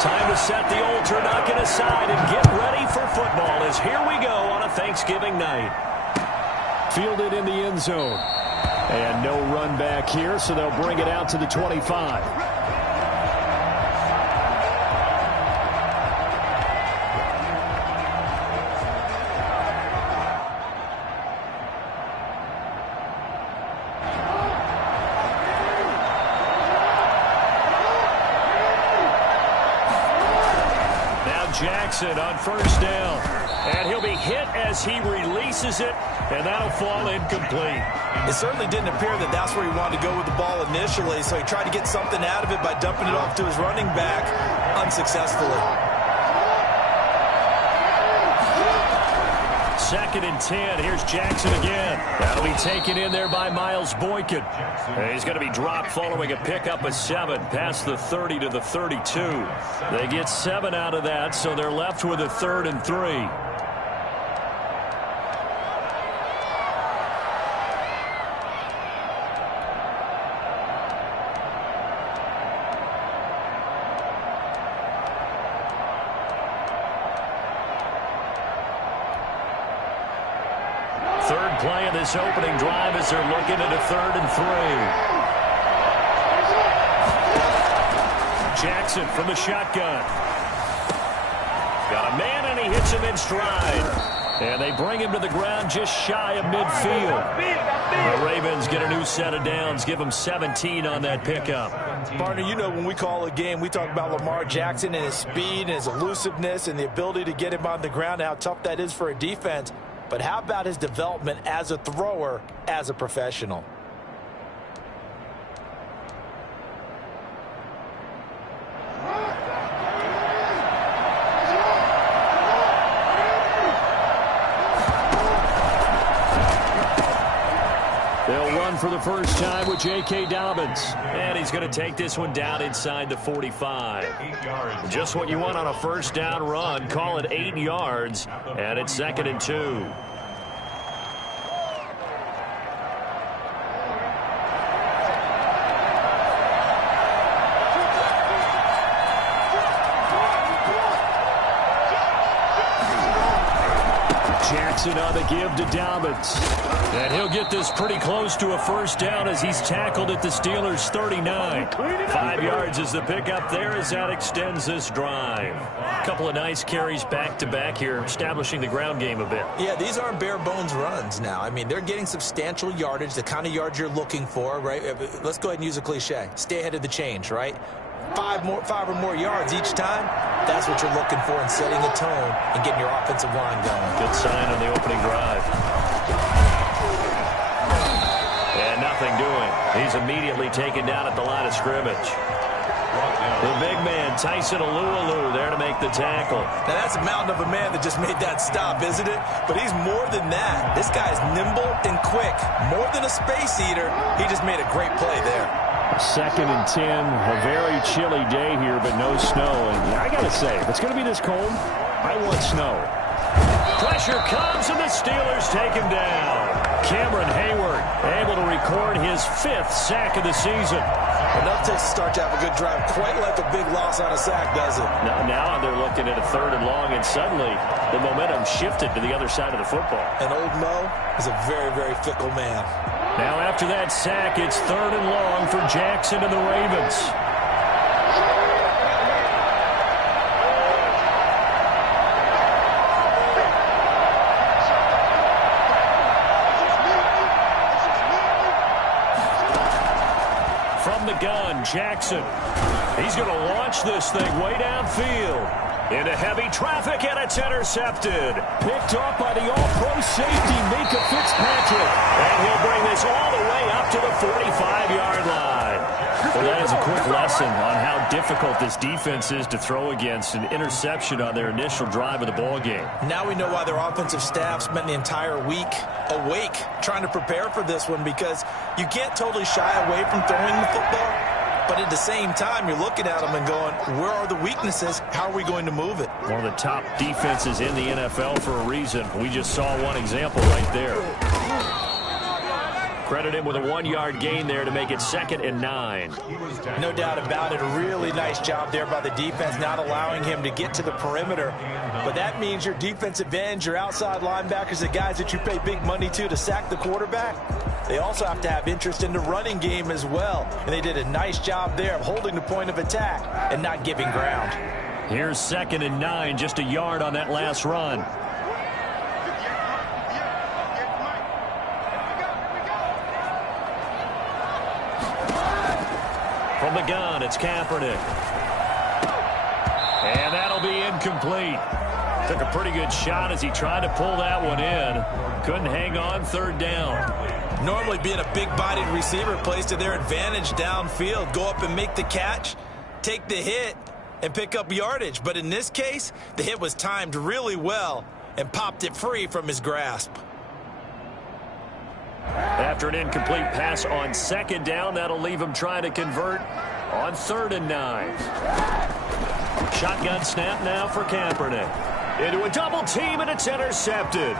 Time to set the old turducken aside and get ready for football as here we go on a Thanksgiving night. Fielded in the end zone. And no run back here, so they'll bring it out to the 25. Jackson on first down. And he'll be hit as he releases it, and that'll fall incomplete. It certainly didn't appear that that's where he wanted to go with the ball initially, so he tried to get something out of it by dumping it off to his running back unsuccessfully. 2nd and 10. Here's Jackson again. That'll be taken in there by Miles Boykin. And he's going to be dropped following a pickup of 7 past the 30 to the 32. They get 7 out of that, so they're left with a 3rd and 3. Play of this opening drive as they're looking at a 3rd and 3. Jackson from the shotgun. Got a man, and he hits him in stride. And they bring him to the ground just shy of midfield. The Ravens get a new set of downs, give them 17 on that pickup. Partner, you know when we call a game, we talk about Lamar Jackson and his speed and his elusiveness and the ability to get him on the ground, how tough that is for a defense. But how about his development as a thrower, as a professional? They'll run for the first time with J.K. Dobbins. And he's going to take this one down inside the 45. Just what you want on a first down run. Call it 8 yards. And it's 2nd and 2. Jackson on the give to Dobbins. And he'll get this pretty close to a first down as he's tackled at the Steelers' 39. 5 yards is the pickup there as that extends this drive. A couple of nice carries back-to-back here, establishing the ground game a bit. Yeah, these aren't bare-bones runs now. I mean, they're getting substantial yardage, the kind of yards you're looking for, right? Let's go ahead and use a cliche. Stay ahead of the change, right? 5 or more yards each time, that's what you're looking for in setting a tone and getting your offensive line going. Good sign on the opening drive. And nothing doing. He's immediately taken down at the line of scrimmage. The big man, Tyson Alualu, there to make the tackle. Now, that's a mountain of a man that just made that stop, isn't it? But he's more than that. This guy is nimble and quick. More than a space eater, he just made a great play there. 2nd and 10, a very chilly day here, but no snow. And I got to say, if it's going to be this cold, I want snow. Pressure comes, and the Steelers take him down. Cameron Hayward able to record his 5th sack of the season. Enough to start to have a good drive. Quite like a big loss on a sack, does it? Now they're looking at a 3rd and long, and suddenly the momentum shifted to the other side of the football. And old Mo is a very, very fickle man. Now after that sack, it's 3rd and long for Jackson and the Ravens. From the gun, Jackson. He's going to launch this thing way downfield. Into heavy traffic, and it's intercepted. Picked off by the all-pro safety, Micah Fitzpatrick. And he'll bring this all the way up to the 45-yard line. Well, that is a quick lesson on how difficult this defense is to throw against. An interception on their initial drive of the ballgame. Now we know why their offensive staff spent the entire week awake trying to prepare for this one, because you can't totally shy away from throwing the football. But at the same time, you're looking at them and going, where are the weaknesses? How are we going to move it? One of the top defenses in the NFL for a reason. We just saw one example right there. Credit him with a 1-yard gain there to make it 2nd and 9. No doubt about it. A really nice job there by the defense, not allowing him to get to the perimeter. But that means your defensive ends, your outside linebackers, the guys that you pay big money to sack the quarterback, they also have to have interest in the running game as well. And they did a nice job there of holding the point of attack and not giving ground. Here's 2nd and 9, just a yard on that last run. From the gun, it's Kaepernick. And that'll be incomplete. Took a pretty good shot as he tried to pull that one in. Couldn't hang on, 3rd down. Normally being a big-bodied receiver plays to their advantage downfield. Go up and make the catch, take the hit, and pick up yardage. But in this case, the hit was timed really well and popped it free from his grasp. After an incomplete pass on 2nd down, that'll leave him trying to convert on 3rd and 9. Shotgun snap now for Kaepernick. Into a double team, and it's intercepted.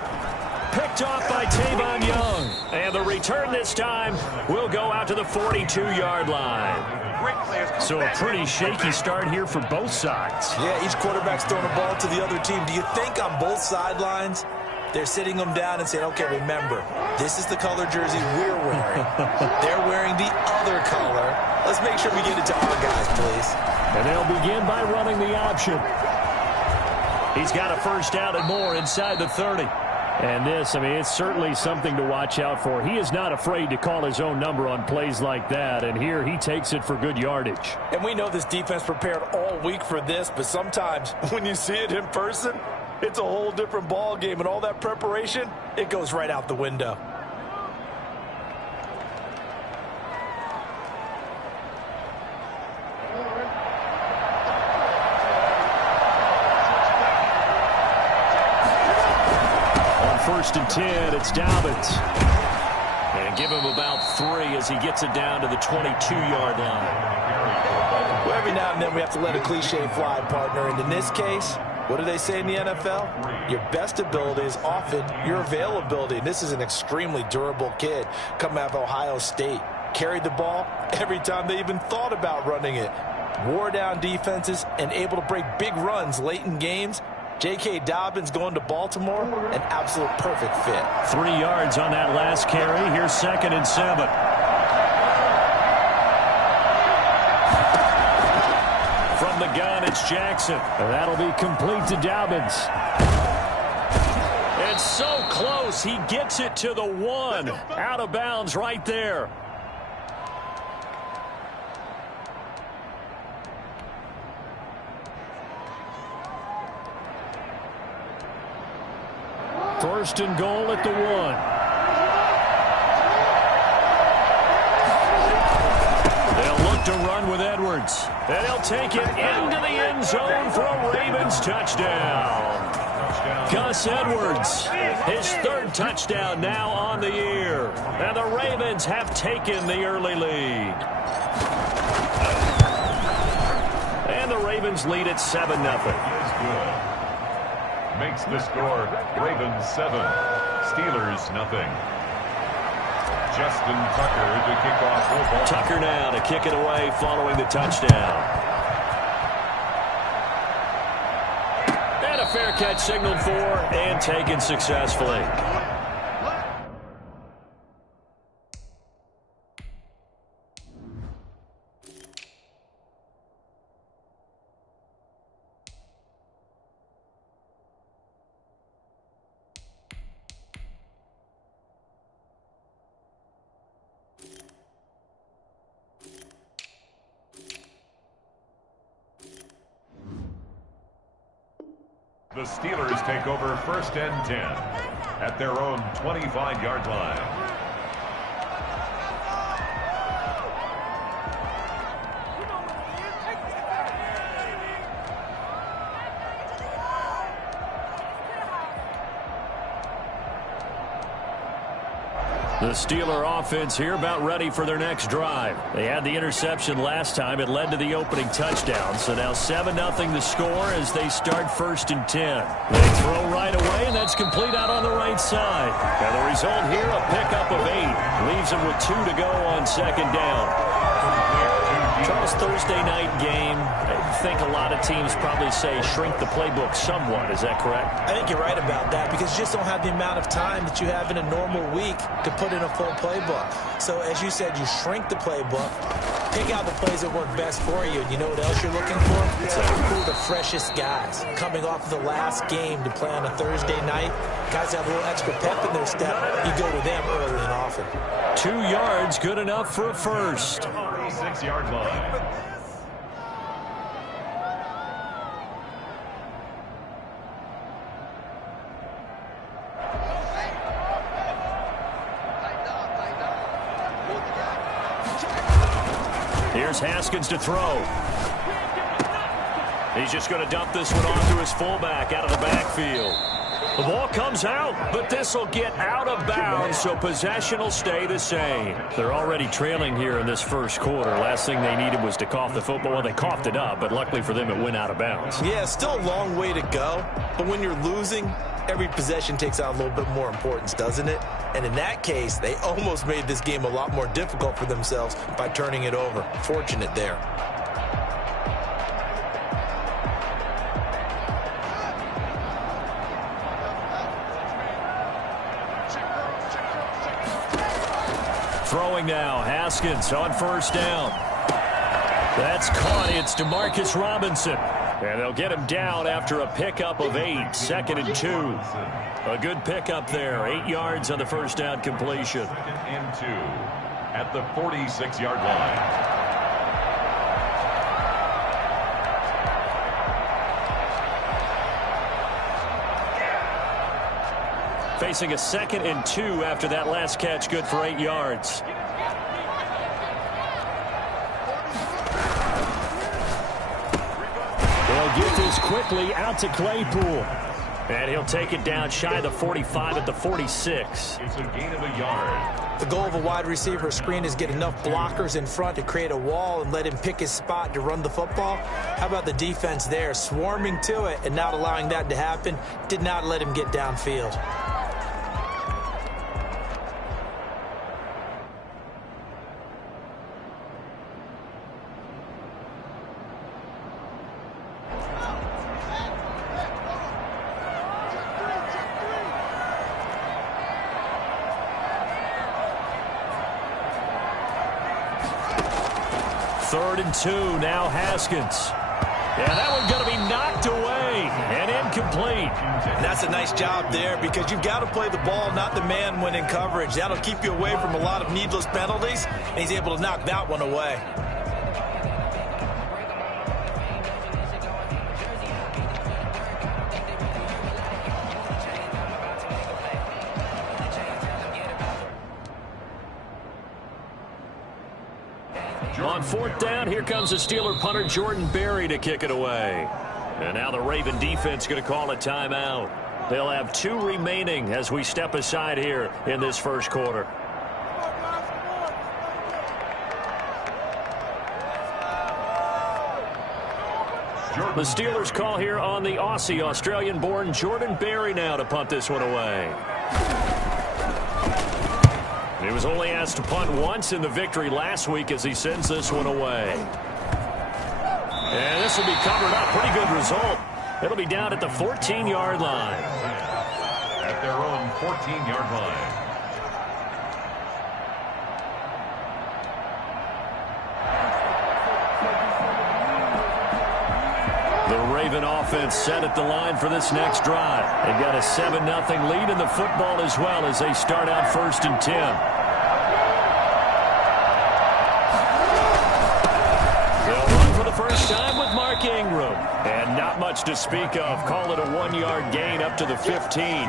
Picked off by Tavon Young. And the return this time will go out to the 42-yard line. So a pretty shaky start here for both sides. Yeah, each quarterback's throwing a ball to the other team. Do you think on both sidelines they're sitting them down and saying, okay, remember, this is the color jersey we're wearing. They're wearing the other color. Let's make sure we get it to our guys, please. And they'll begin by running the option. He's got a 1st down and more inside the 30. And this, I mean, it's certainly something to watch out for. He is not afraid to call his own number on plays like that, and here he takes it for good yardage. And we know this defense prepared all week for this, but sometimes when you see it in person, it's a whole different ball game, and all that preparation, it goes right out the window. On 1st and 10, it's Dobbins. And give him about 3 as he gets it down to the 22-yard line. Well, every now and then we have to let a cliche fly, partner, and in this case, what do they say in the NFL? Your best ability is often your availability. And this is an extremely durable kid coming out of Ohio State. Carried the ball every time they even thought about running it. Wore down defenses and able to break big runs late in games. J.K. Dobbins going to Baltimore, an absolute perfect fit. 3 yards on that last carry. Here's 2nd and 7. From the gun, it's Jackson. And that'll be complete to Dobbins. It's so close. He gets it to the 1. Out of bounds right there. First and goal at the 1. They'll look to run with Edwards. And he'll take it into the end zone for a Ravens touchdown. Gus Edwards, his 3rd touchdown now on the year. And the Ravens have taken the early lead. And the Ravens lead at 7-0. Makes the score Ravens 7, Steelers nothing. Justin Tucker to kick off football. Tucker now to kick it away following the touchdown. And a fair catch signaled for and taken successfully. The Steelers take over 1st and 10 at their own 25-yard line. The Steeler offense here about ready for their next drive. They had the interception last time. It led to the opening touchdown. So now 7-0 the score as they start 1st and 10. They throw right away, and that's complete out on the right side. And the result here, a pickup of 8. Leaves them with 2 to go on 2nd down. Charles, Thursday night game, I think a lot of teams probably say shrink the playbook somewhat. Is that correct? I think you're right about that because you just don't have the amount of time that you have in a normal week to put in a full playbook. So as you said, you shrink the playbook, pick out the plays that work best for you. And you know what else you're looking for? Who are the freshest guys coming off of the last game to play on a Thursday night? Guys have a little extra pep in their step. You go to them early and often. 2 yards, good enough for a first. 46-yard line. Here's Haskins to throw. He's just going to dump this one off to his fullback out of the backfield. The ball comes out, but this will get out of bounds, so possession will stay the same. They're already trailing here in this first quarter. Last thing they needed was to cough the football. Well, they coughed it up, but luckily for them, it went out of bounds. Yeah, still a long way to go, but when you're losing, every possession takes on a little bit more importance, doesn't it? And in that case, they almost made this game a lot more difficult for themselves by turning it over. Fortunate there. Throwing now, Haskins on 1st down. That's caught. It's Demarcus Robinson. And they'll get him down after a pickup of 8, 2nd and 2. A good pickup there, 8 yards on the 1st down completion. 2nd and 2 at the 46-yard line. Facing a 2nd and 2 after that last catch, good for 8 yards. They'll get this quickly out to Claypool. And he'll take it down shy of the 45 at the 46. It's a gain of a yard. The goal of a wide receiver screen is get enough blockers in front to create a wall and let him pick his spot to run the football. How about the defense there? Swarming to it and not allowing that to happen. Did not let him get downfield. Third and 2, now Haskins. Yeah, that one's going to be knocked away and incomplete. And that's a nice job there because you've got to play the ball, not the man when in coverage. That'll keep you away from a lot of needless penalties, and he's able to knock that one away. On 4th down, here comes the Steeler punter Jordan Berry to kick it away. And now the Raven defense going to call a timeout. They'll have 2 remaining as we step aside here in this first quarter. The Steelers call here on the Aussie, Australian-born Jordan Berry now to punt this one away. He was only asked to punt once in the victory last week as he sends this one away. And this will be covered up. Pretty good result. It'll be down at the 14-yard line. At their own 14-yard line. The Raven offense set at the line for this next drive. They've got a 7-0 lead in the football as well as they start out 1st and 10. First time with Mark Ingram. And not much to speak of. Call it a 1-yard gain up to the 15.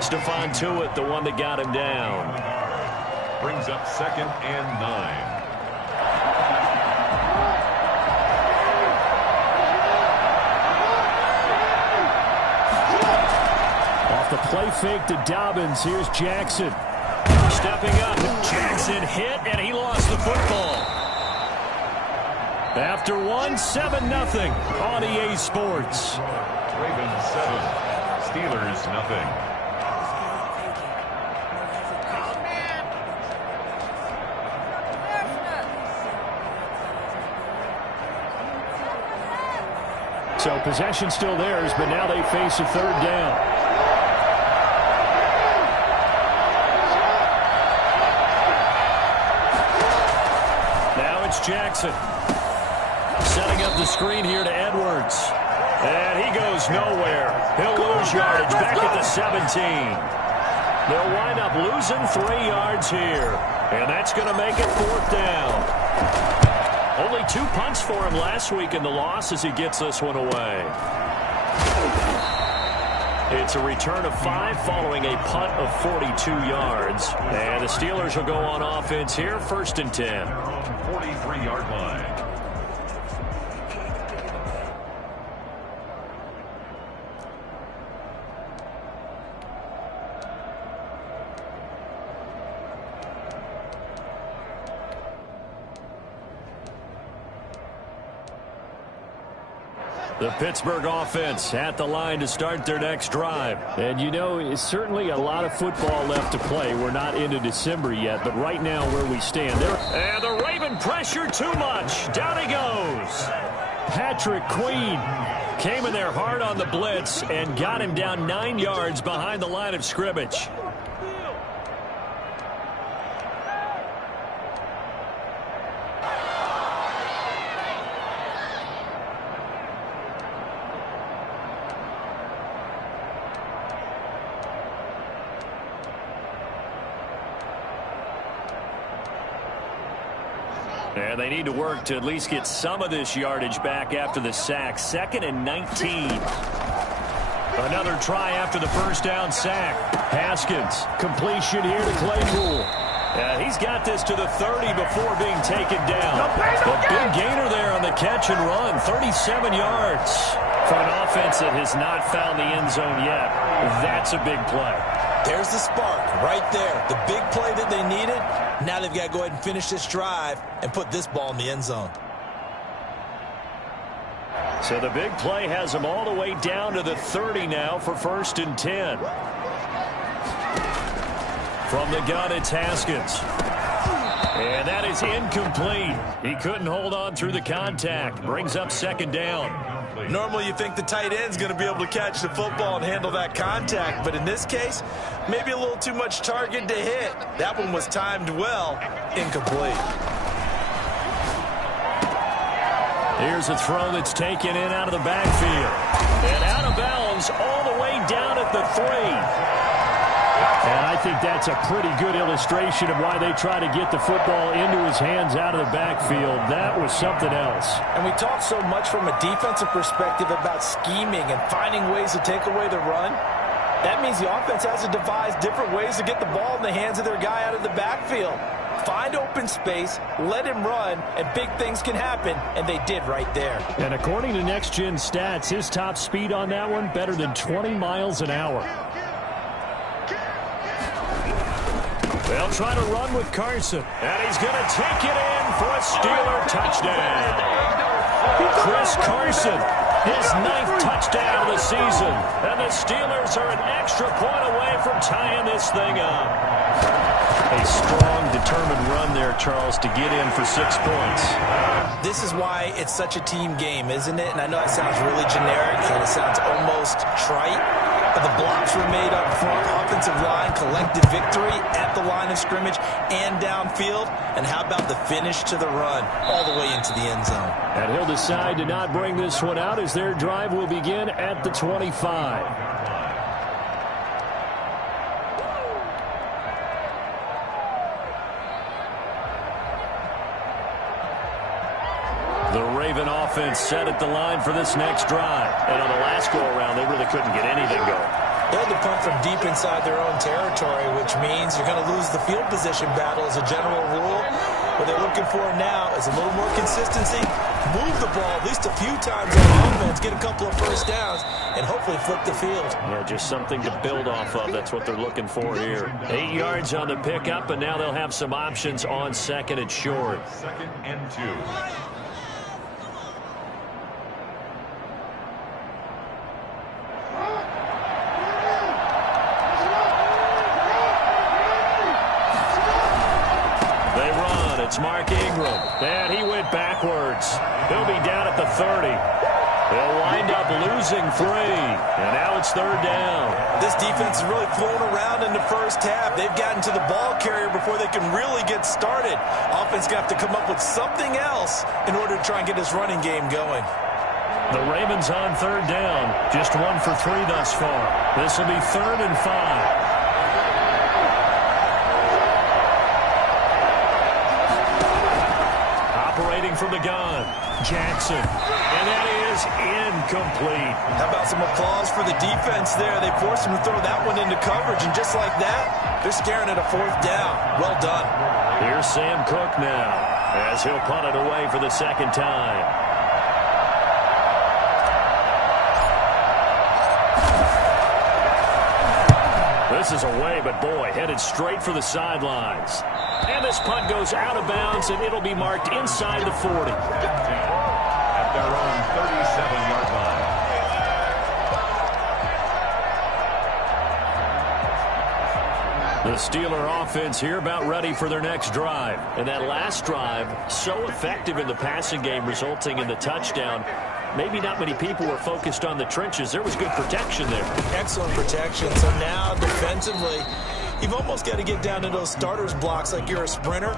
Stephon Tuitt, the one that got him down. Brings up 2nd and 9. Off the play fake to Dobbins. Here's Jackson. Stepping up, Jackson hit, and he lost the football. After 7-0 on EA Sports. Ravens 7, Steelers nothing. So possession still theirs, but now they face a third down. Now it's Jackson. Setting up the screen here to Edwards. And he goes nowhere. He'll lose yardage back at the 17. They'll wind up losing 3 yards here. And that's going to make it 4th down. Only 2 punts for him last week in the loss as he gets this one away. It's a return of 5 following a punt of 42 yards. And the Steelers will go on offense here, 1st and 10. Their own 43-yard line. The Pittsburgh offense at the line to start their next drive. And you know, it's certainly a lot of football left to play. We're not into December yet, but right now where we stand there. And the Raven pressure too much. Down he goes. Patrick Queen came in there hard on the blitz and got him down 9 yards behind the line of scrimmage. And they need to work to at least get some of this yardage back after the sack. 2nd and 19. Another try after the first down sack. Haskins, completion here to Claypool. He's got this to the 30 before being taken down. A big gainer there on the catch and run. 37 yards. For an offense that has not found the end zone yet, that's a big play. There's the spark right there. The big play that they needed. Now they've got to go ahead and finish this drive and put this ball in the end zone. So the big play has them all the way down to the 30 now for 1st and 10. From the gun, it's Haskins. And that is incomplete. He couldn't hold on through the contact. Brings up 2nd down. Normally you think the tight end's going to be able to catch the football and handle that contact, but in this case, maybe a little too much target to hit. That one was timed well. Incomplete. Here's a throw that's taken in out of the backfield. And out of bounds all the way down at the 3. And I think that's a pretty good illustration of why they try to get the football into his hands out of the backfield. That was something else. And we talk so much from a defensive perspective about scheming and finding ways to take away the run. That means the offense has to devise different ways to get the ball in the hands of their guy out of the backfield. Find open space, let him run, and big things can happen, and they did right there. And according to Next Gen Stats, his top speed on that one, better than 20 miles an hour. They'll try to run with Carson, and he's going to take it in for a Steeler touchdown. Chris Carson, his 9th touchdown of the season, and the Steelers are an extra point away from tying this thing up. A strong, determined run there, Charles, to get in for 6 points. This is why it's such a team game, isn't it? And I know that sounds really generic, and it sounds almost trite. But the blocks were made up front, offensive line, collective victory at the line of scrimmage and downfield. And how about the finish to the run all the way into the end zone? And he'll decide to not bring this one out as their drive will begin at the 25. The Raven offense set at the line for this next drive. And on the last go-around, they really couldn't get anything going. They had to punt from deep inside their own territory, which means you're going to lose the field position battle as a general rule. What they're looking for now is a little more consistency, move the ball at least a few times on offense, get a couple of first downs, and hopefully flip the field. Yeah, just something to build off of. That's what they're looking for here. 8 yards on the pickup, and now they'll have some options on second and short. 2nd and 2. It's Mark Ingram, and he went backwards. He'll be down at the 30. They'll wind up losing 3, and now it's 3rd down. This defense is really flown around in the first half. They've gotten to the ball carrier before they can really get started. Offense going to have to come up with something else in order to try and get this running game going. The Ravens on 3rd down, just 1 for 3 thus far. This will be 3rd and 5. Operating from the gun, Jackson, and that is incomplete. How about some applause for the defense there? They forced him to throw that one into coverage, and just like that, they're staring at a 4th down. Well done. Here's Sam Cook now, as he'll punt it away for the 2nd time. This is away, but boy, headed straight for the sidelines. And this punt goes out of bounds, and it'll be marked inside the 40. At their own 37-yard line. The Steeler offense here about ready for their next drive. And that last drive, so effective in the passing game, resulting in the touchdown. Maybe not many people were focused on the trenches. There was good protection there. Excellent protection. So now defensively, you've almost got to get down to those starters blocks like you're a sprinter.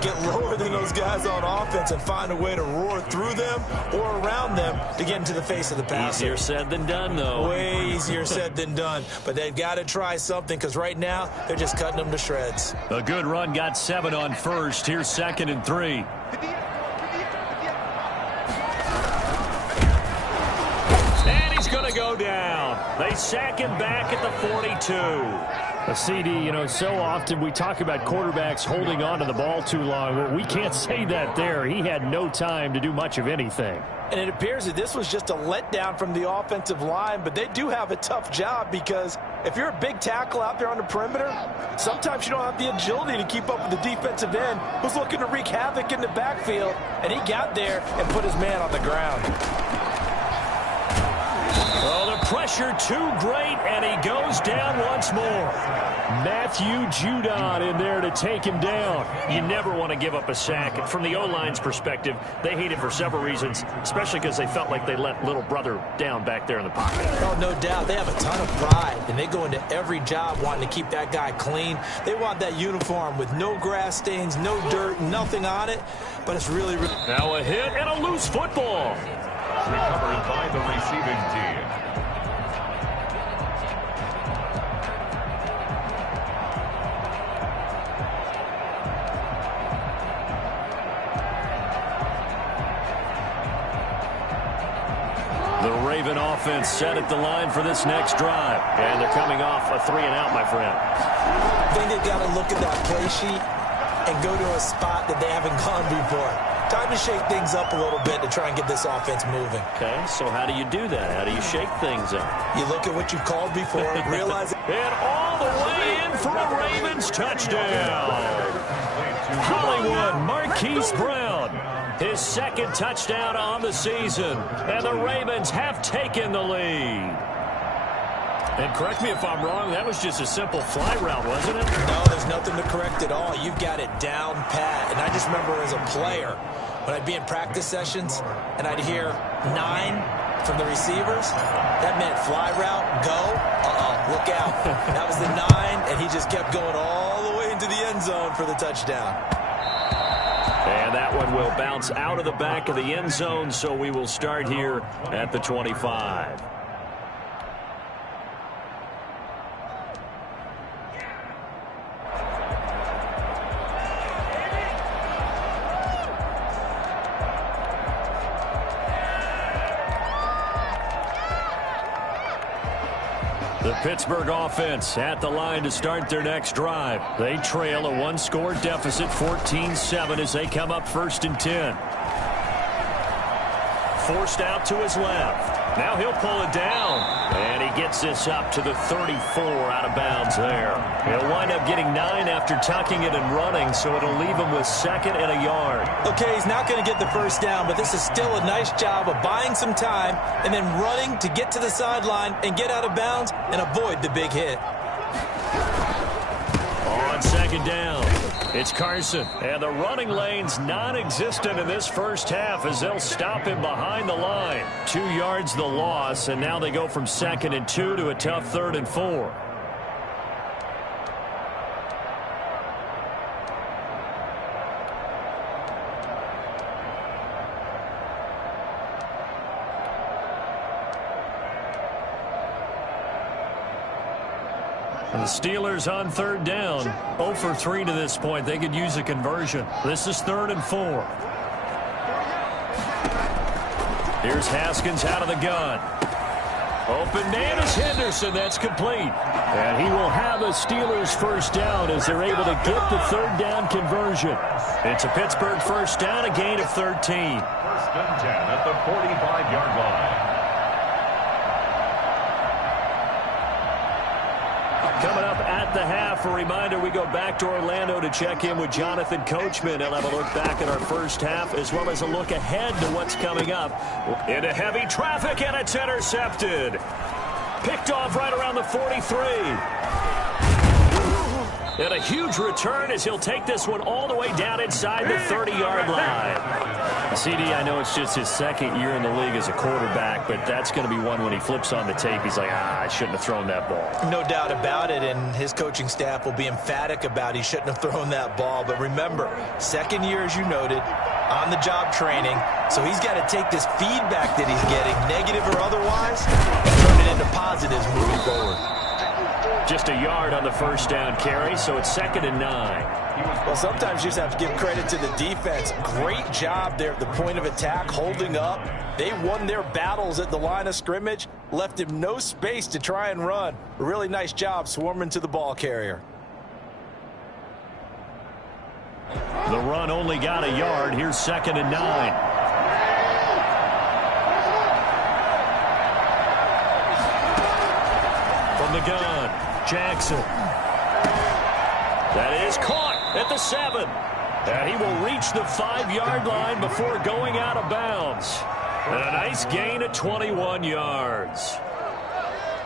Get lower than those guys on offense and find a way to roar through them or around them to get into the face of the passer. Easier said than done, though. Way easier said than done. But they've got to try something because right now they're just cutting them to shreds. A good run got 7 on first. Here's 2nd and 3. He's going to go down. They sack him back at the 42. A CD, you know, so often we talk about quarterbacks holding on to the ball too long. Well, we can't say that there. He had no time to do much of anything. And it appears that this was just a letdown from the offensive line, but they do have a tough job because if you're a big tackle out there on the perimeter, sometimes you don't have the agility to keep up with the defensive end who's looking to wreak havoc in the backfield, and he got there and put his man on the ground. Oh, the pressure too great, and he goes down once more. Matthew Judon in there to take him down. You never want to give up a sack. From the O-line's perspective, they hate it for several reasons, especially because they felt like they let little brother down back there in the pocket. Oh, no doubt. They have a ton of pride, and they go into every job wanting to keep that guy clean. They want that uniform with no grass stains, no dirt, nothing on it, but it's really... Now a hit and a loose football. Recovered by the receiving team. The Raven offense set at the line for this next drive. And they're coming off a 3-and-out, my friend. I think they've got to look at that play sheet and go to a spot that they haven't gone before. Time to shake things up a little bit to try and get this offense moving. Okay, so how do you do that? How do you shake things up? You look at what you called before, realize... And all the way in for a Ravens touchdown. Hollywood Marquise Brown. His 2nd touchdown on the season. And the Ravens have taken the lead. And correct me if I'm wrong, that was just a simple fly route, wasn't it? No, there's nothing to correct at all. You've got it down pat. And I just remember as a player, when I'd be in practice sessions and I'd hear 9 from the receivers, that meant fly route, go, look out. That was the 9, and he just kept going all the way into the end zone for the touchdown. And that one will bounce out of the back of the end zone, so we will start here at the 25. The Pittsburgh offense at the line to start their next drive. They trail a one-score deficit, 14-7, as they come up 1st and 10. Forced out to his left. Now he'll pull it down. And he gets this up to the 34 out of bounds there. He'll wind up getting 9 after tucking it and running, so it'll leave him with 2nd and a yard. Okay, he's not going to get the first down, but this is still a nice job of buying some time and then running to get to the sideline and get out of bounds and avoid the big hit. On 2nd down, it's Carson. And the running lane's non-existent in this first half as they'll stop him behind the line. 2 yards the loss, and now they go from 2nd and 2 to a tough 3rd and 4. The Steelers on 3rd down, 0 for 3 to this point. They could use a conversion. This is 3rd and 4. Here's Haskins out of the gun. Open man is Henderson. That's complete. And he will have a Steelers first down as they're able to get the 3rd down conversion. It's a Pittsburgh first down, a gain of 13. 1st and 10 at the 45-yard line. Coming up at the half, a reminder, we go back to Orlando to check in with Jonathan Coachman. He'll have a look back at our first half as well as a look ahead to what's coming up. Into heavy traffic, and it's intercepted. Picked off right around the 43. And a huge return as he'll take this one all the way down inside the 30-yard line. CD, I know it's just his 2nd year in the league as a quarterback, but that's going to be one when he flips on the tape. He's like, I shouldn't have thrown that ball. No doubt about it, and his coaching staff will be emphatic about he shouldn't have thrown that ball. But remember, 2nd year, as you noted, on-the-job training, so he's got to take this feedback that he's getting, negative or otherwise, and turn it into positives moving forward. Just a yard on the first down carry, so it's 2nd and 9. Well, sometimes you just have to give credit to the defense. Great job there at the point of attack, holding up. They won their battles at the line of scrimmage, left him no space to try and run. A really nice job swarming to the ball carrier. The run only got a yard. Here's 2nd and 9. From the gun, Jackson. That is caught at the 7. And he will reach the 5-yard line before going out of bounds. And a nice gain of 21 yards.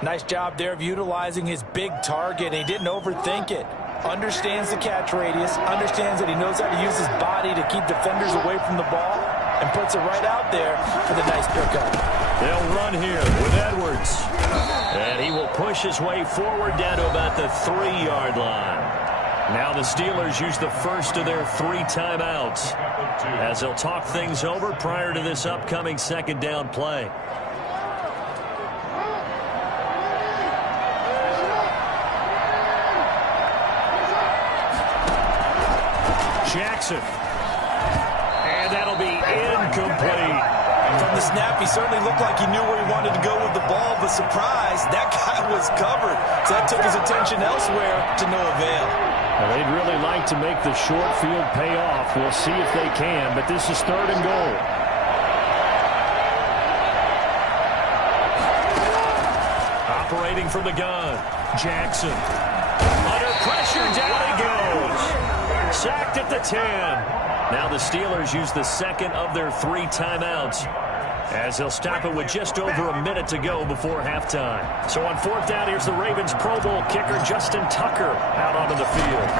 Nice job there of utilizing his big target. He didn't overthink it. Understands the catch radius, understands that he knows how to use his body to keep defenders away from the ball, and puts it right out there for the nice pickup. They'll run here with Edwards. And he will push his way forward down to about the 3-yard line. Now the Steelers use the first of their 3 timeouts as they'll talk things over prior to this upcoming 2nd down play. Jackson. And that'll be incomplete. From the snap, he certainly looked like he knew where he wanted to go with the ball, but surprise, that guy was covered. So that took his attention elsewhere to no avail. Well, they'd really like to make the short field pay off. We'll see if they can, but this is 3rd and goal. Operating from the gun, Jackson. Under pressure, down he goes. Sacked at the 10. Now the Steelers use the 2nd of their 3 timeouts as they'll stop it with just over a minute to go before halftime. So on 4th down, here's the Ravens Pro Bowl kicker Justin Tucker out onto the field.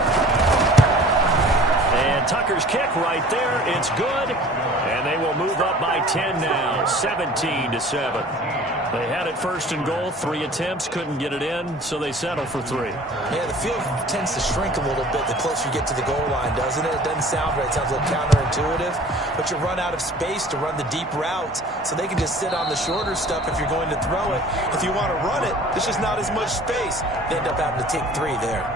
And Tucker's kick right there. It's good. And they will move up by 10 now, 17-7. They had it 1st and goal, 3 attempts, couldn't get it in, so they settle for 3. Yeah, the field tends to shrink a little bit the closer you get to the goal line, doesn't it? It doesn't sound right. It sounds a little counterintuitive, but you run out of space to run the deep routes, so they can just sit on the shorter stuff if you're going to throw it. If you want to run it, there's just not as much space. They end up having to take 3 there.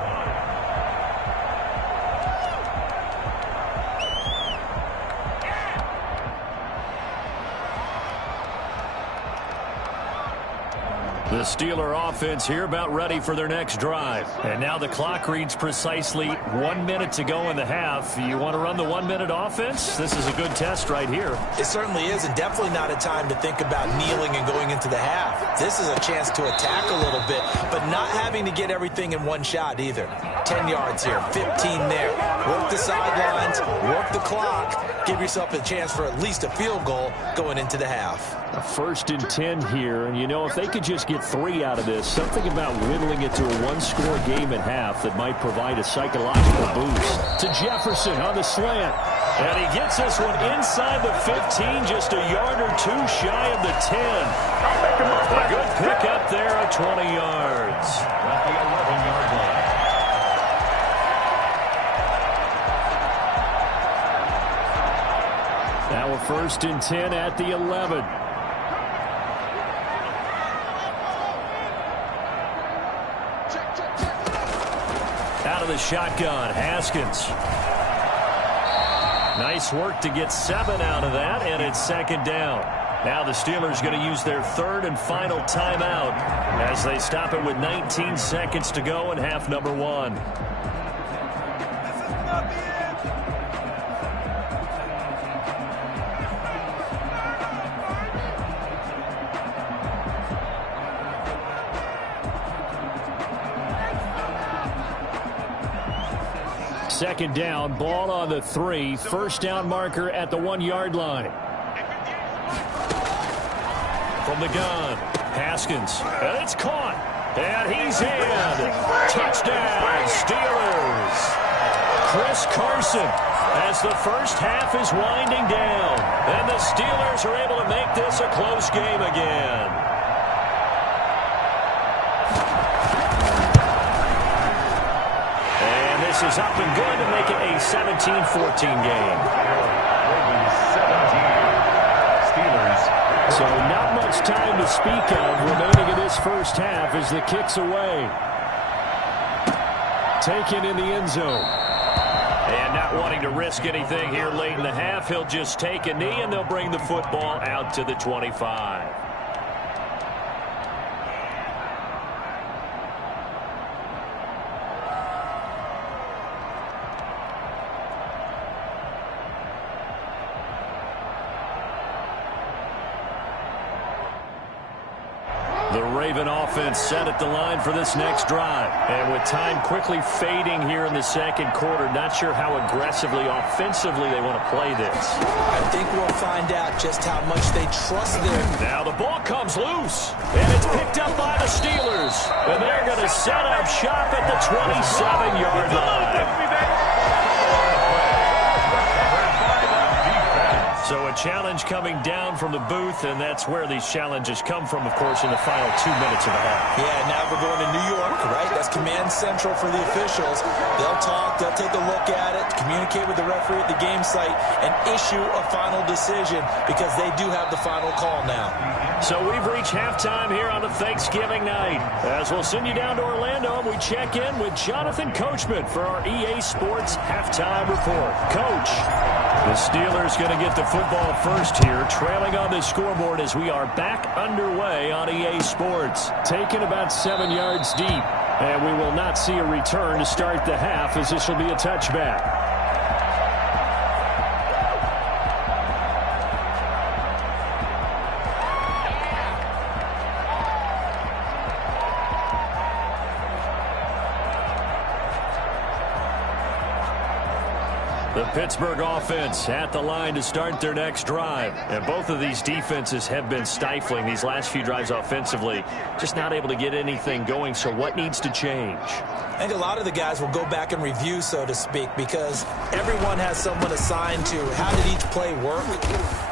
The Steeler offense here about ready for their next drive. And now the clock reads precisely 1 minute to go in the half. You want to run the 1 minute offense? This is a good test right here. It certainly is, and definitely not a time to think about kneeling and going into the half. This is a chance to attack a little bit, but not having to get everything in one shot either. 10 yards here, 15 there. Work the sidelines, work the clock, give yourself a chance for at least a field goal going into the half. A 1st and 10 here, and you know, if they could just get 3 out of this, something about whittling it to a one-score game at half that might provide a psychological boost. To Jefferson on the slant. And he gets this one inside the 15, just a yard or two shy of the 10. A good pick up there at 20 yards. At the 11-yard line. Now a 1st and 10 at the 11. Out of the shotgun, Haskins. Nice work to get 7 out of that, and it's 2nd down. Now the Steelers going to use their 3rd and final timeout as they stop it with 19 seconds to go in half number 1. Second down, ball on the 3. 1st down marker at the 1-yard line. From the gun, Haskins. And it's caught. And he's in. Touchdown, Steelers. Chris Carson as the first half is winding down. And the Steelers are able to make this a close game again. This is up and good to make it a 17-14 game. So not much time to speak of remaining in this first half as the kick's away. Taken in the end zone. And not wanting to risk anything here late in the half, he'll just take a knee and they'll bring the football out to the 25. The Raven offense set at the line for this next drive. And with time quickly fading here in the second quarter, not sure how aggressively, offensively they want to play this. I think we'll find out just how much they trust them. Now the ball comes loose, and it's picked up by the Steelers. And they're going to set up shop at the 27-yard line. So a challenge coming down from the booth, and that's where these challenges come from, of course, in the final 2 minutes of the half. Yeah, now we're going to New York, right? That's command central for the officials. They'll talk, they'll take a look at it, communicate with the referee at the game site, and issue a final decision because they do have the final call now. So we've reached halftime here on a Thanksgiving night. As we'll send you down to Orlando, and we check in with Jonathan Coachman for our EA Sports Halftime Report. Coach, the Steelers going to get the football first here, trailing on the scoreboard as we are back underway on EA Sports. Taken about 7 yards deep, and we will not see a return to start the half as this will be a touchback. The Pittsburgh offense at the line to start their next drive. And both of these defenses have been stifling these last few drives offensively. Just not able to get anything going, so what needs to change? I think a lot of the guys will go back and review, so to speak, because everyone has someone assigned to how did each play work.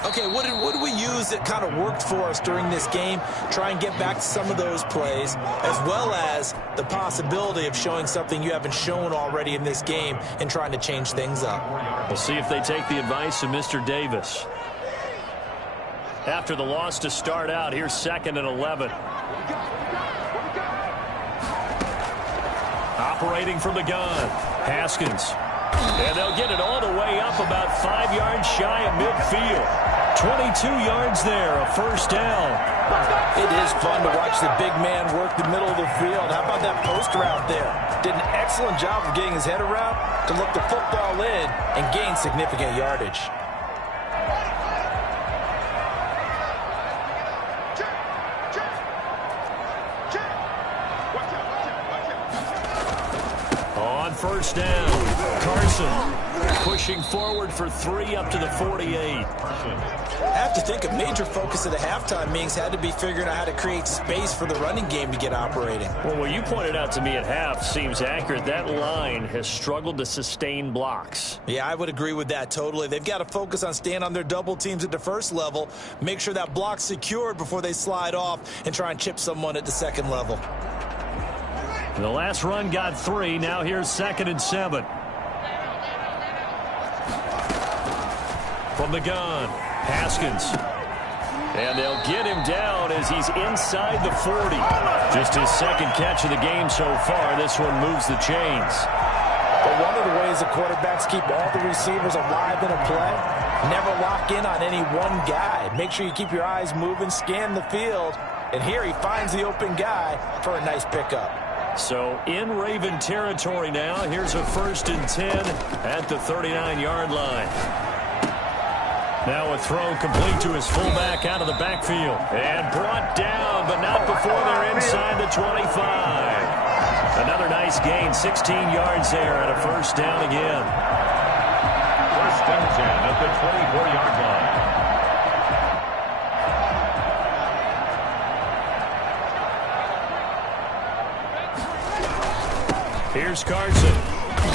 Okay, what did we use that kind of worked for us during this game? Try and get back to some of those plays, as well as the possibility of showing something you haven't shown already in this game and trying to change things up. We'll see if they take the advice of Mr. Davis. After the loss to start out, here's 2nd and 11. Operating from the gun, Haskins. And they'll get it all the way up about 5 yards shy of midfield. 22 yards there, a first down. It is fun to watch the big man work the middle of the field. How about that post route there? Did an excellent job of getting his head around to look the football in and gain significant yardage. On first down, Carson pushing forward for 3 up to the 48. I have to think a major focus of the halftime meetings had to be figuring out how to create space for the running game to get operating. Well, what you pointed out to me at half seems accurate. That line has struggled to sustain blocks. Yeah, I would agree with that totally. They've got to focus on staying on their double teams at the first level, make sure that block's secured before they slide off and try and chip someone at the second level. The last run got 3. Now here's 2nd and 7. From the gun, Haskins. And they'll get him down as he's inside the 40. Just his second catch of the game so far. This one moves the chains. But one of the ways the quarterbacks keep all the receivers alive in a play, never lock in on any one guy. Make sure you keep your eyes moving, scan the field. And here he finds the open guy for a nice pickup. So in Raven territory now. Here's a 1st and 10 at the 39-yard line. Now a throw complete to his fullback out of the backfield. And brought down, but not before they're inside the 25. Another nice gain, 16 yards there and a 1st down again. 1st and 10 at the 24-yard line. Here's Carson.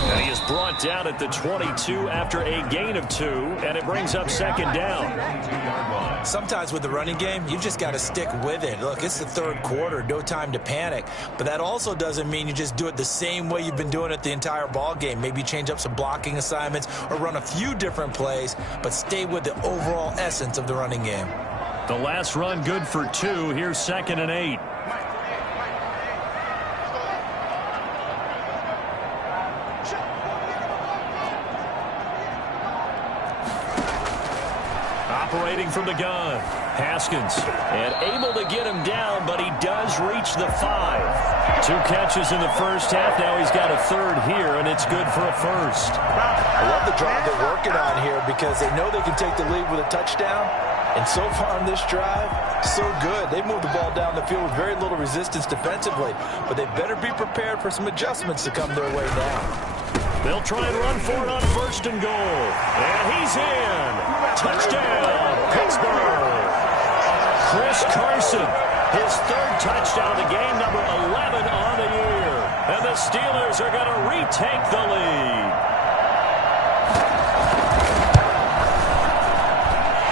And he is brought down at the 22 after a gain of 2, and it brings up 2nd down. Sometimes with the running game, you just got to stick with it. Look, it's the 3rd quarter, no time to panic. But that also doesn't mean you just do it the same way you've been doing it the entire ball game. Maybe change up some blocking assignments or run a few different plays, but stay with the overall essence of the running game. The last run good for 2. Here's 2nd and 8. Operating from the gun, Haskins, and able to get him down, but he does reach the 5. 2 catches in the first half. Now he's got a 3rd here, and it's good for a 1st. I love the drive they're working on here because they know they can take the lead with a touchdown. And so far on this drive, so good. They moved the ball down the field with very little resistance defensively, but they better be prepared for some adjustments to come their way now. They'll try and run for it on 1st and goal. And he's in. Touchdown, Pittsburgh. Chris Carson, his 3rd touchdown of the game, number 11 on the year. And the Steelers are going to retake the lead.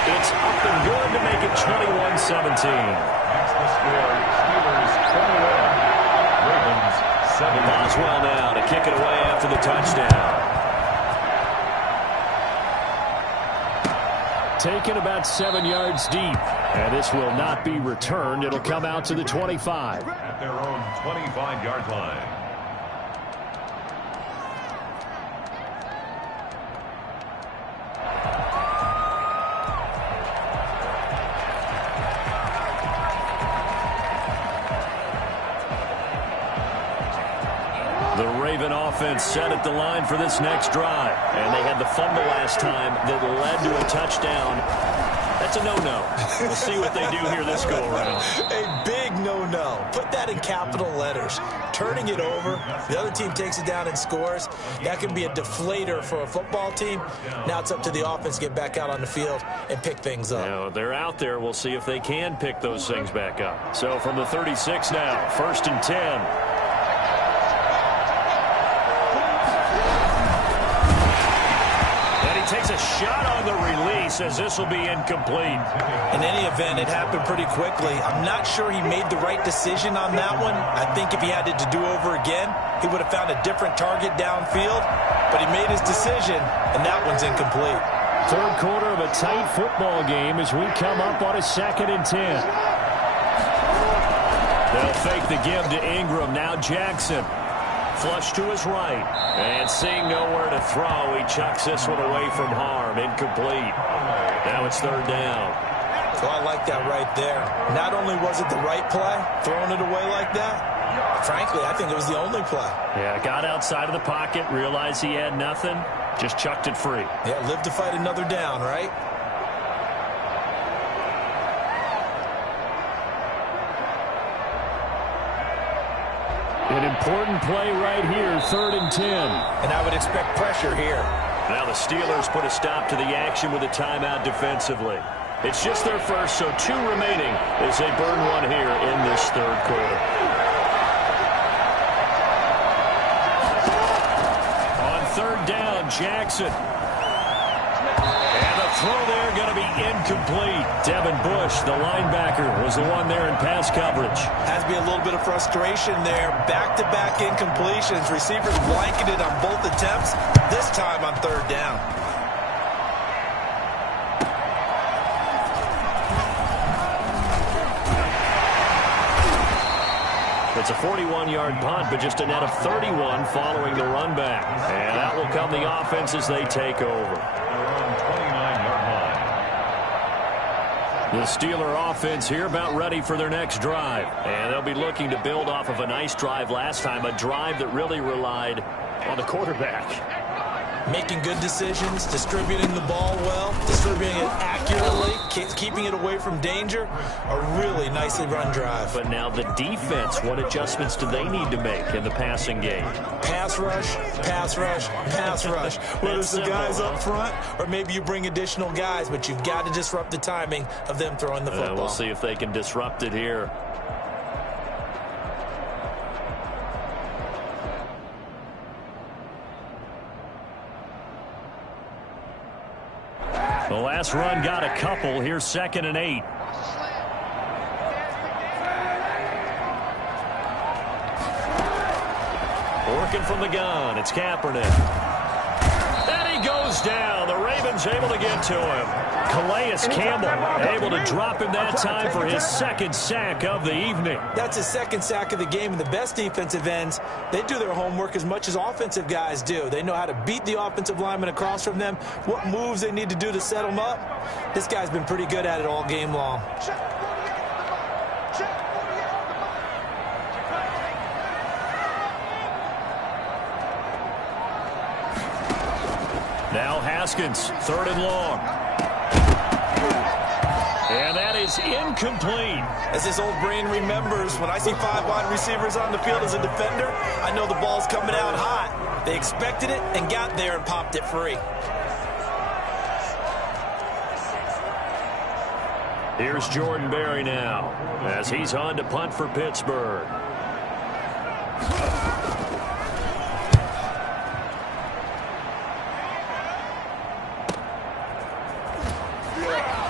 It's up and good to make it 21-17. That's the score. Steelers 21. Ravens 7. Boswell now to kick it away after the touchdown. Taken about 7 yards deep. And this will not be returned. It'll come out to the 25. At their own 25-yard line. The Raven offense set at the line for this next drive. And they had the fumble last time that led to a touchdown. That's a no-no. We'll see what they do here this go-around. A big no-no. Put that in capital letters. Turning it over, the other team takes it down and scores. That can be a deflator for a football team. Now it's up to the offense to get back out on the field and pick things up. Now, they're out there. We'll see if they can pick those things back up. So from the 36 now, 1st and 10. Takes a shot on the release as this will be incomplete. In any event, it happened pretty quickly. I'm not sure he made the right decision on that one. I think if he had it to do over again, he would have found a different target downfield. But he made his decision, and that one's incomplete. 3rd quarter of a tight football game as we come up on a 2nd and 10. They'll fake the give to Ingram. Now Jackson. Flush to his right. And seeing nowhere to throw, he chucks this one away from harm. Incomplete. Now it's 3rd down. Oh, I like that right there. Not only was it the right play, throwing it away like that, frankly, I think it was the only play. Yeah, got outside of the pocket, realized he had nothing, just chucked it free. Yeah, live to fight another down, right? An important play right here, 3rd and 10. And I would expect pressure here. Now the Steelers put a stop to the action with a timeout defensively. It's just their first, so 2 remaining as they burn one here in this 3rd quarter. On 3rd down, Jackson. And the throw there going to be incomplete. Devin Bush, the linebacker, was the one there in pass coverage. Has to be a little bit of frustration there. Back-to-back incompletions. Receivers blanketed on both attempts, this time on 3rd down. It's a 41-yard punt, but just a net of 31 following the run back. And that will come the offense as they take over. The Steeler offense here about ready for their next drive. And they'll be looking to build off of a nice drive last time, a drive that really relied on the quarterback. Making good decisions, distributing the ball well, distributing it accurately, keeping it away from danger. A really nicely run drive. But now the defense, what adjustments do they need to make in the passing game? Pass rush, pass rush, pass rush. Whether it's the guys up front or maybe you bring additional guys, but you've got to disrupt the timing of them throwing the football. We'll see if they can disrupt it here. The last run got a couple. Here's 2nd and 8. Working from the gun. It's Kaepernick. And he goes down. The Ravens able to get to him. Calais Campbell able to drop him that time for his 2nd sack of the evening. That's his 2nd sack of the game, and the best defensive ends, they do their homework as much as offensive guys do. They know how to beat the offensive lineman across from them, what moves they need to do to set them up. This guy's been pretty good at it all game long. Now Haskins, 3rd and long. And that is incomplete. As his old brain remembers, when I see 5 wide receivers on the field as a defender, I know the ball's coming out hot. They expected it and got there and popped it free. Here's Jordan Berry now as he's on to punt for Pittsburgh.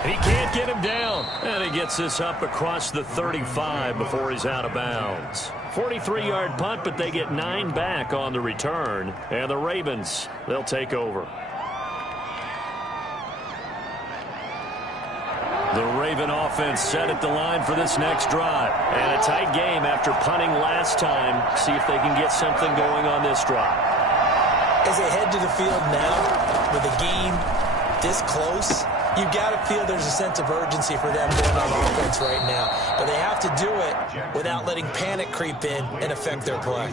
He can't get him down. And he gets this up across the 35 before he's out of bounds. 43-yard punt, but they get 9 back on the return. And the Ravens, they'll take over. The Raven offense set at the line for this next drive. And a tight game after punting last time. See if they can get something going on this drive. As they head to the field now, with the game this close, you've got to feel there's a sense of urgency for them going on offense right now. But they have to do it without letting panic creep in and affect their play.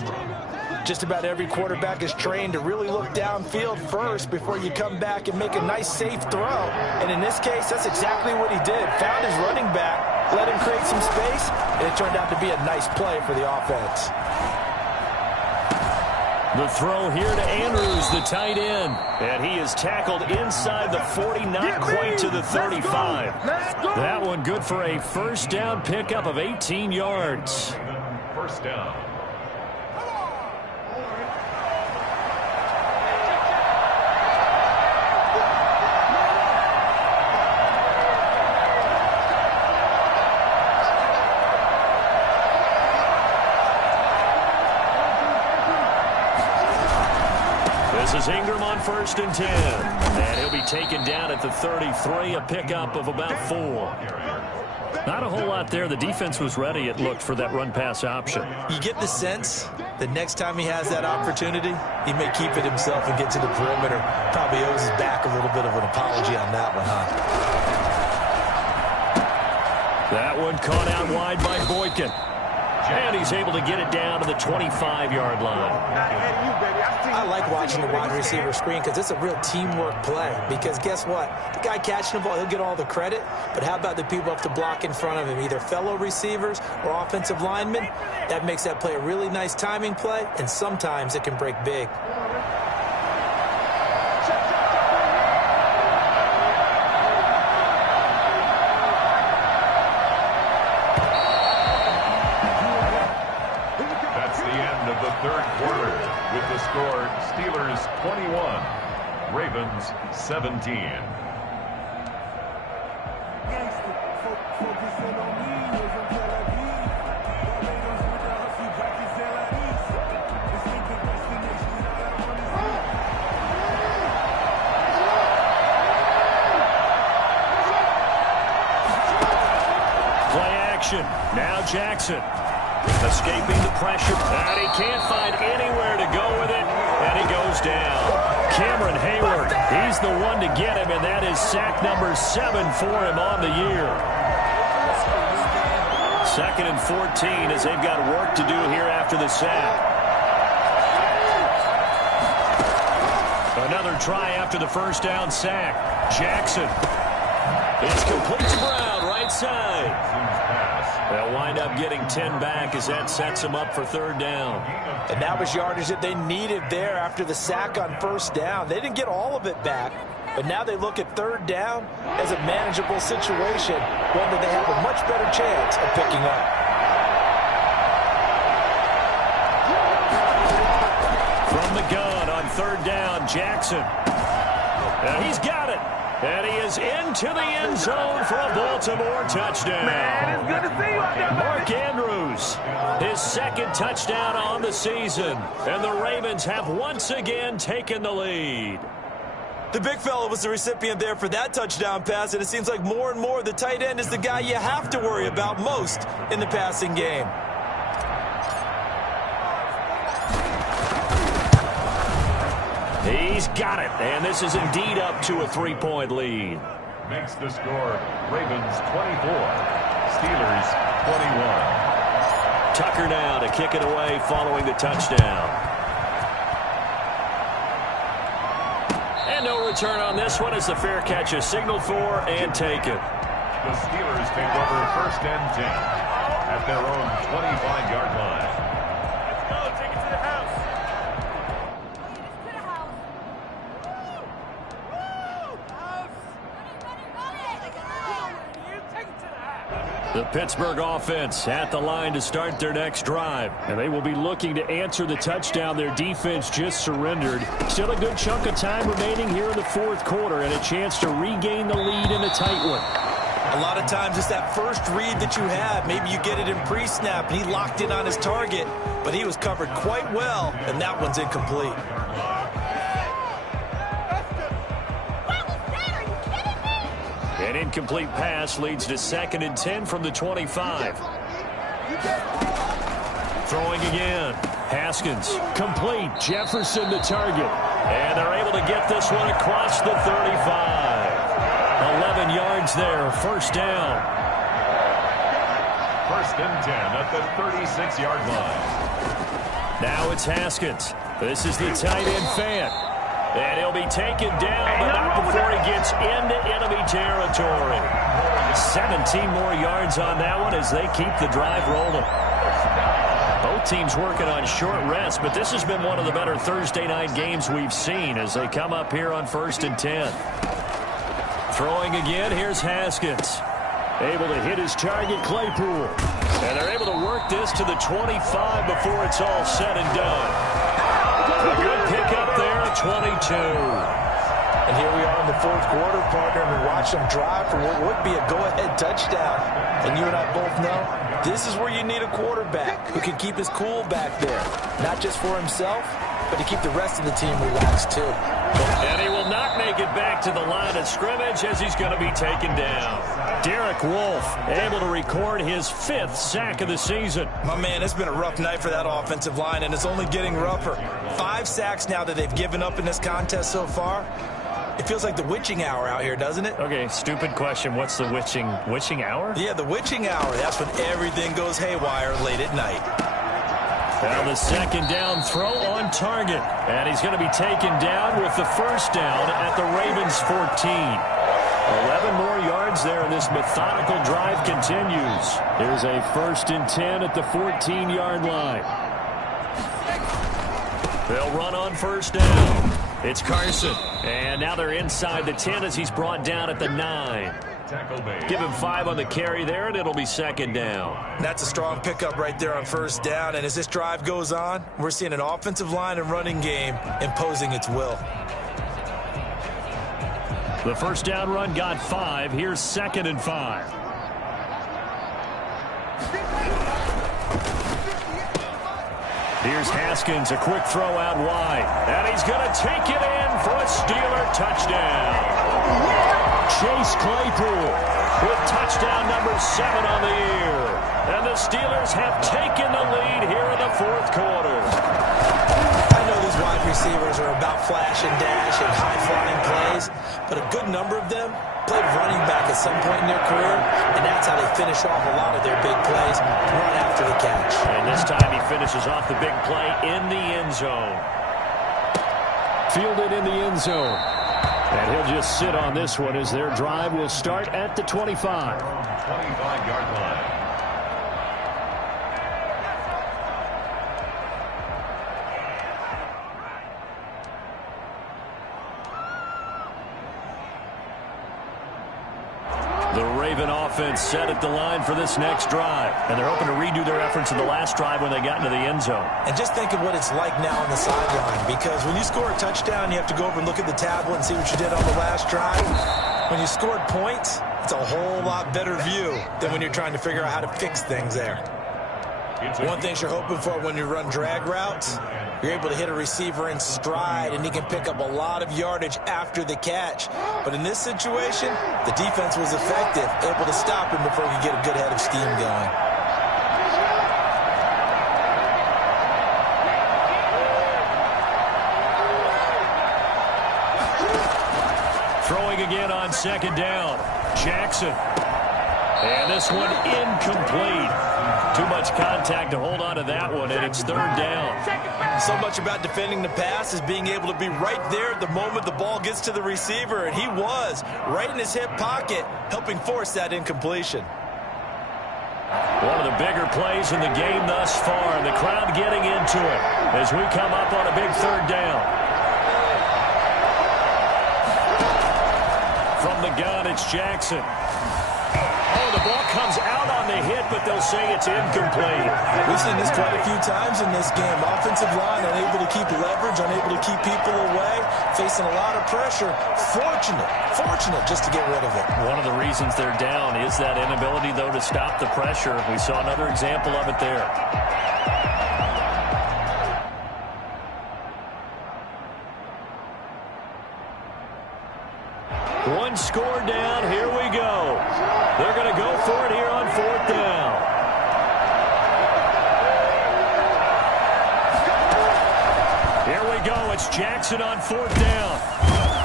Just about every quarterback is trained to really look downfield first before you come back and make a nice, safe throw. And in this case, that's exactly what he did. Found his running back, let him create some space, and it turned out to be a nice play for the offense. The throw here to Andrews, the tight end. And he is tackled inside the 40, not quite to the 35. That one good for a 1st down pickup of 18 yards. 1st down. This is Ingram on 1st and 10. And he'll be taken down at the 33, a pickup of about 4. Not a whole lot there. The defense was ready, it looked, for that run-pass option. You get the sense that next time he has that opportunity, he may keep it himself and get to the perimeter. Probably owes his back a little bit of an apology on that one, huh? That one caught out wide by Boykin. And he's able to get it down to the 25-yard line. I like watching the wide receiver screen because it's a real teamwork play. Because guess what? The guy catching the ball, he'll get all the credit. But how about the people up to block in front of him, either fellow receivers or offensive linemen? That makes that play a really nice timing play, and sometimes it can break big. Third quarter with the score Steelers 21, Ravens 17. Play action. Now Jackson. Escaping the pressure, and he can't find anywhere to go with it, and he goes down. Cameron Hayward, he's the one to get him, and that is sack number 7 for him on the year. 2nd and 14 as they've got work to do here after the sack. Another try after the first down sack. Jackson. It's complete to Brown, right side. They'll wind up getting 10 back as that sets them up for 3rd down. And that was yardage that they needed there after the sack on 1st down. They didn't get all of it back, but now they look at 3rd down as a manageable situation, one that they have a much better chance of picking up. From the gun on 3rd down, Jackson. And he's got it. And he is into the end zone for a Baltimore touchdown. Man, it's good to see you out there, Mark Andrews, his 2nd touchdown on the season. And the Ravens have once again taken the lead. The big fella was the recipient there for that touchdown pass, and it seems like more and more the tight end is the guy you have to worry about most in the passing game. He's got it, and this is indeed up to a 3-point lead. Makes the score Ravens 24, Steelers 21. Tucker now to kick it away following the touchdown. And no return on this one as the fair catch is signaled for and taken. The Steelers take over 1st and 10 at their own 25-yard line. Let's go. Take it to the house. The Pittsburgh offense at the line to start their next drive. And they will be looking to answer the touchdown their defense just surrendered. Still a good chunk of time remaining here in the 4th quarter and a chance to regain the lead in a tight one. A lot of times it's that first read that you have. Maybe you get it in pre-snap and he locked in on his target, but he was covered quite well, and that one's incomplete. An incomplete pass leads to 2nd and 10 from the 25. Throwing again. Haskins, complete. Jefferson the target. And they're able to get this one across the 35. 11 yards there, 1st down. 1st and 10 at the 36-yard line. Now it's Haskins. This is the tight end Fant. And he'll be taken down, but not before he gets into enemy territory. 17 more yards on that one as they keep the drive rolling. Both teams working on short rest, but this has been one of the better Thursday night games we've seen as they come up here on 1st and 10. Throwing again, here's Haskins. Able to hit his target, Claypool. And they're able to work this to the 25 before it's all said and done. A good pickup there at 22. And here we are in the 4th quarter, partner, and we watch them drive for what would be a go-ahead touchdown. And you and I both know this is where you need a quarterback who can keep his cool back there. Not just for himself, but to keep the rest of the team relaxed too. And he will not make it back to the line of scrimmage as he's going to be taken down. Derek Wolfe able to record his 5th sack of the season. My man, it's been a rough night for that offensive line, and it's only getting rougher. 5 sacks now that they've given up in this contest so far. It feels like the witching hour out here, doesn't it? Okay, stupid question. What's the witching hour? Yeah, the witching hour. That's when everything goes haywire late at night. Now the second down throw on target. And he's going to be taken down with the first down at the Ravens 14. 11 more yards there, and this methodical drive continues. Here's a 1st and 10 at the 14-yard line. They'll run on first down. It's Carson. And now they're inside the 10 as he's brought down at the 9. Give him 5 on the carry there, and it'll be second down. That's a strong pickup right there on first down. And as this drive goes on, we're seeing an offensive line and running game imposing its will. The first down run got 5. Here's 2nd and 5. Here's Haskins, a quick throw out wide. And he's going to take it in for a Steeler touchdown. Chase Claypool with touchdown number 7 on the year. And the Steelers have taken the lead here in the 4th quarter. I know these wide receivers are about flash and dash and high-flying plays, but a good number of them played running back at some point in their career, and that's how they finish off a lot of their big plays, run after the catch. And this time he finishes off the big play in the end zone. Fielded in the end zone. And he'll just sit on this one as their drive will start at the 25. 25-yard line. The Raven offense set at the line for this next drive. And they're hoping to redo their efforts in the last drive when they got into the end zone. And just think of what it's like now on the sideline, because when you score a touchdown, you have to go over and look at the tablet and see what you did on the last drive. When you scored points, it's a whole lot better view than when you're trying to figure out how to fix things there. One thing you're hoping for when you run drag routes, you're able to hit a receiver in stride, and he can pick up a lot of yardage after the catch. But in this situation, the defense was effective, able to stop him before he could get a good head of steam going. Throwing again on second down. Jackson. And this one incomplete. Too much contact to hold on to that one, and it's 3rd down. So much about defending the pass is being able to be right there at the moment the ball gets to the receiver, and he was right in his hip pocket, helping force that incompletion. One of the bigger plays in the game thus far, and the crowd getting into it as we come up on a big 3rd down. From the gun, it's Jackson. Oh, the ball comes out on the hit, but they'll say it's incomplete. We've seen this quite a few times in this game. Offensive line unable to keep leverage, unable to keep people away, facing a lot of pressure. Fortunate just to get rid of it. One of the reasons they're down is that inability, though, to stop the pressure. We saw another example of it there. One score down. Here we go. They're going to go for it here on 4th down. Here we go. It's Jackson on 4th down.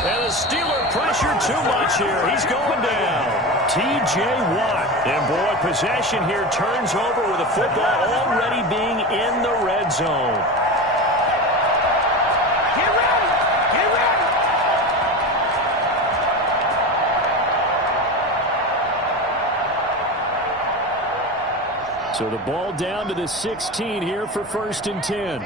And the Steeler pressure too much here. He's going down. T.J. Watt. And boy, possession here turns over with the football already being in the red zone. So the ball down to the 16 here for 1st and 10.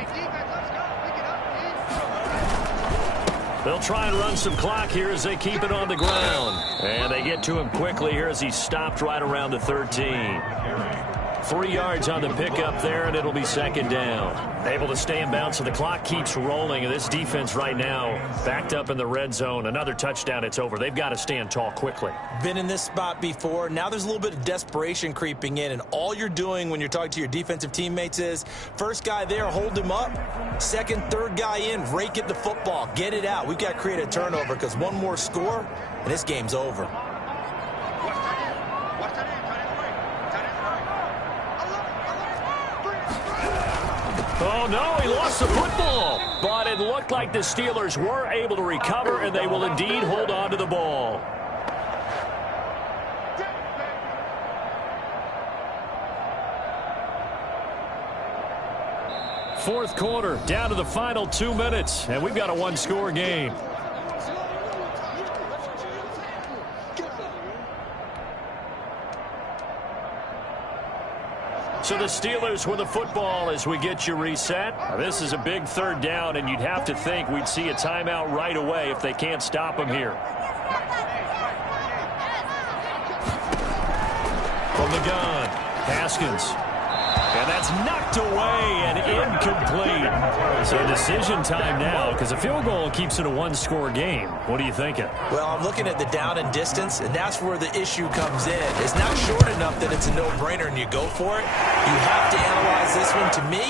They'll try and run some clock here as they keep it on the ground. And they get to him quickly here as he's stopped right around the 13. 3 yards on the pickup there, and it'll be 2nd down. Able to stay in bounds, so the clock keeps rolling. And this defense right now backed up in the red zone. Another touchdown, it's over. They've got to stand tall quickly. Been in this spot before. Now there's a little bit of desperation creeping in, and all you're doing when you're talking to your defensive teammates is first guy there, hold him up. Second, third guy in, rake it the football. Get it out. We've got to create a turnover because one more score, and this game's over. Oh, no, he lost the football. But it looked like the Steelers were able to recover, and they will indeed hold on to the ball. Fourth quarter, down to the final 2 minutes, and we've got a one-score game. So the Steelers with the football as we get you reset. Now, this is a big third down, and you'd have to think we'd see a timeout right away if they can't stop them here. From the gun, Haskins. And that's knocked away and incomplete. So decision time now because a field goal keeps it a one-score game. What are you thinking? Well, I'm looking at the down and distance, and that's where the issue comes in. It's not short enough that it's a no-brainer and you go for it. You have to analyze this one. To me,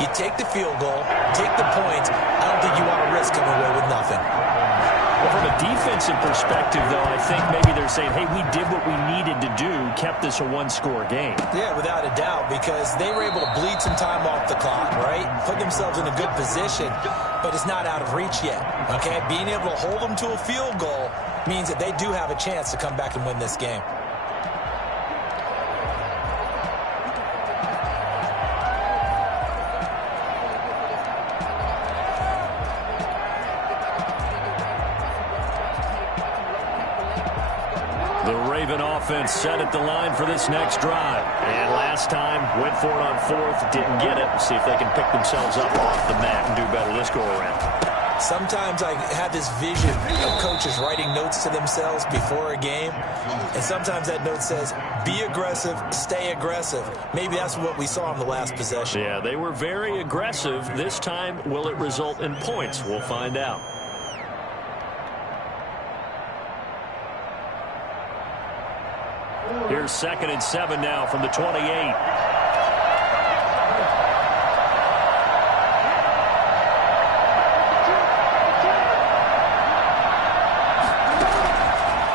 you take the field goal, take the points. I don't think you want to risk coming away with nothing. Well, from a defensive perspective, though, I think maybe they're saying, hey, we did what we needed to do, kept this a one-score game. Yeah, without a doubt, because they were able to bleed some time off the clock, right? Put themselves in a good position, but it's not out of reach yet, okay? Being able to hold them to a field goal means that they do have a chance to come back and win this game. Offense set at the line for this next drive. And last time, went for it on fourth, didn't get it. See if they can pick themselves up off the mat and do better this go-around. Sometimes I have this vision of coaches writing notes to themselves before a game, and sometimes that note says, be aggressive, stay aggressive. Maybe that's what we saw in the last possession. Yeah, they were very aggressive. This time, will it result in points? We'll find out. Here's 2nd and 7 now from the 28.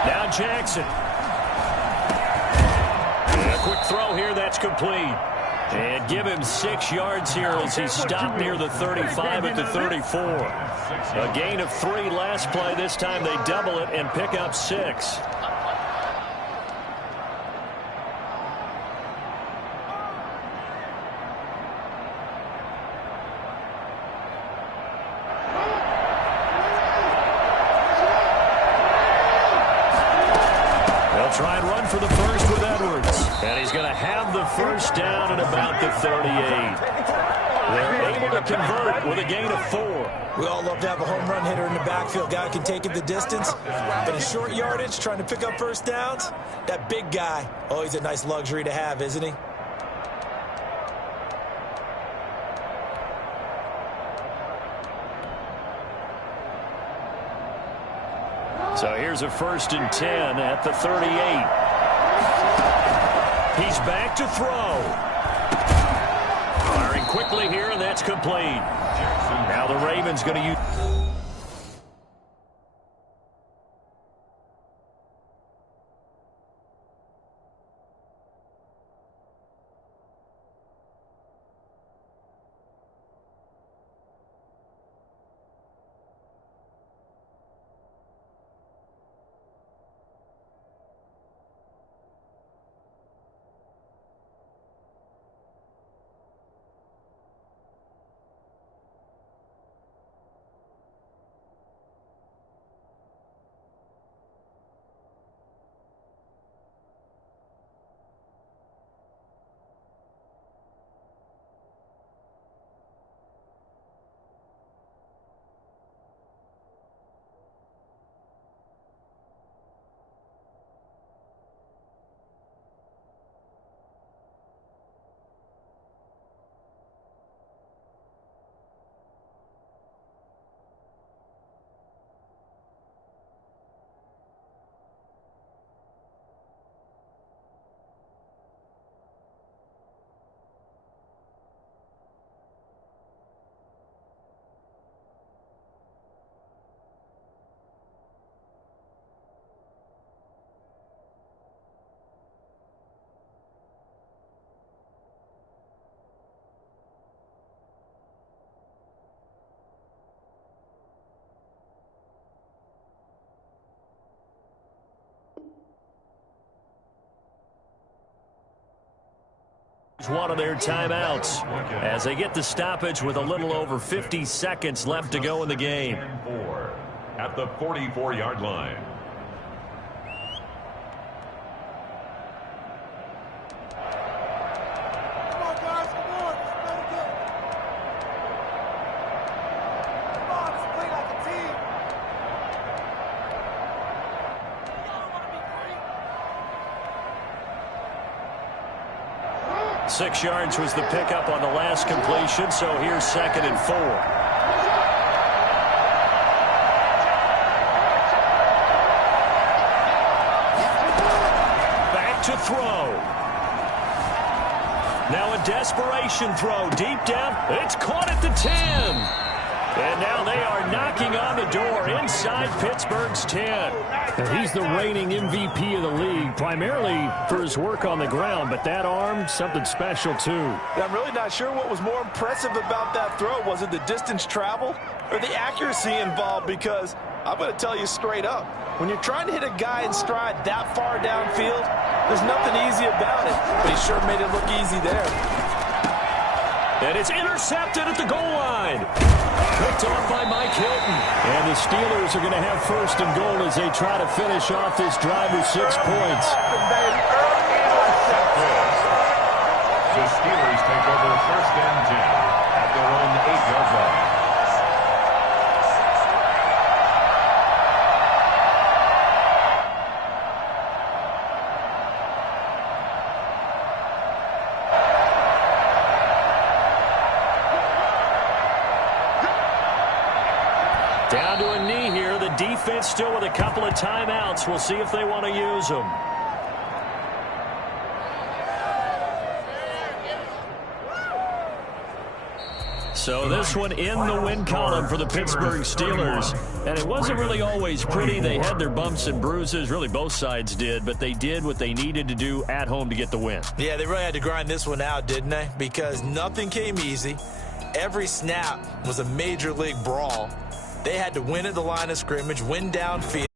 Now Jackson. And a quick throw here, that's complete. And give him 6 yards here as he stopped near the 35 at the 34. A gain of 3 last play. This time they double it and pick up 6. Try and run for the first with Edwards. And he's going to have the first down at about the 38. They're able to convert with a gain of 4. We all love to have a home run hitter in the backfield. Guy can take it the distance. But in short yardage, trying to pick up first downs, that big guy, oh, he's a nice luxury to have, isn't he? So here's a 1st and 10 at the 38. He's back to throw. Firing quickly here, and that's complete. Now the Ravens going to use... One of their timeouts as they get the stoppage with a little over 50 seconds left to go in the game. At the 44-yard line. Come on, guys, come on. Let's go. Come on, let's play like a team. Y'all want to be great? 6 yards was the pickup on the last completion, so here's 2nd and 4. To throw. Now a desperation throw deep down. It's caught at the 10. And now they are knocking on the door inside Pittsburgh's 10. And he's the reigning MVP of the league, primarily for his work on the ground, but that arm, something special too. I'm really not sure what was more impressive about that throw. Was it the distance traveled or the accuracy involved? Because I'm going to tell you straight up, when you're trying to hit a guy in stride that far downfield, there's nothing easy about it. But he sure made it look easy there. And it's intercepted at the goal line. Picked off by Mike Hilton. And the Steelers are going to have 1st and goal as they try to finish off this drive with 6 points. The Steelers take over 1st and 10 at their own 8-yard line. Down to a knee here. The defense still with a couple of timeouts. We'll see if they want to use them. So this one in the win column for the Pittsburgh Steelers. And it wasn't really always pretty. They had their bumps and bruises. Really, both sides did. But they did what they needed to do at home to get the win. Yeah, they really had to grind this one out, didn't they? Because nothing came easy. Every snap was a major league brawl. They had to win at the line of scrimmage, win downfield.